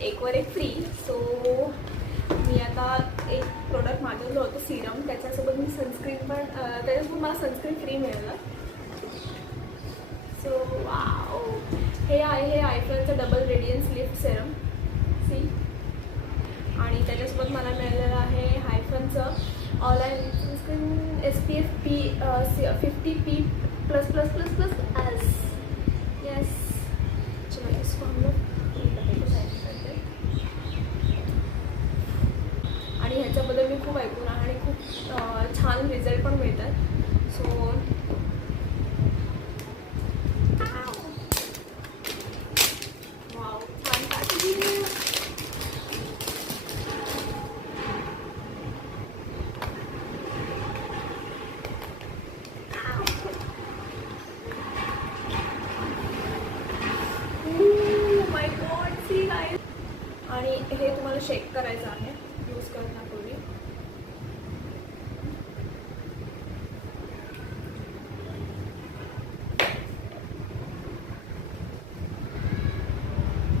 एकवर एक free. So मी आता एक प्रोडक्ट मागवलं होतं सिरम, त्याच्यासोबत मी सनस्क्रीन पण त्याच्यासोबत मला सनस्क्रीन फ्री मिळालं. सो वाव, हे आहे हे आयफ्लोचं double radiance lift serum C. आणि त्याच्यासोबत मला मिळालेलं आहे हायफनचं all I sunscreen SPF 50 PA++++++. Yes, चलो इसको हम लोग करते. आणि ह्याच्याबद्दल मी खूप ऐकून आहे आणि खूप छान रिझल्ट पण मिळतात. सो वाव, छान पॅकेजिंग. माय गॉड, सी गाइस. आणि हे तुम्हाला शेक करायचं आहे यूज करण्यापूर्वी.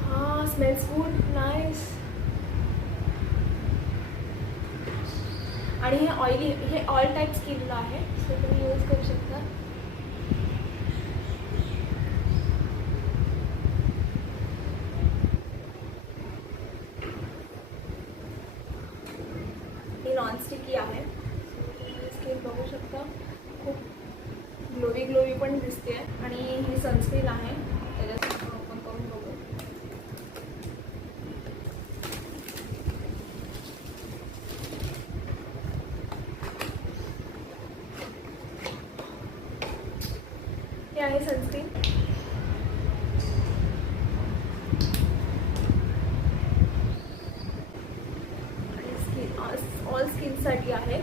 हां, स्मेल्स गुड, नाईस. आणि हे ऑइली, हे ऑल टाईप स्किनला आहे, सो तुम्ही यूज करू शकता. ही नॉनस्टिकी आहे, स्किन बघू शकता, खूप ग्लोवी ग्लोवी पण दिसते. आणि ही सनस्क्रीन आहे, त्याच्यात ओपन करून बघू. हे आहे सनस्क्रीन. ऑल स्किनसाठी आहे.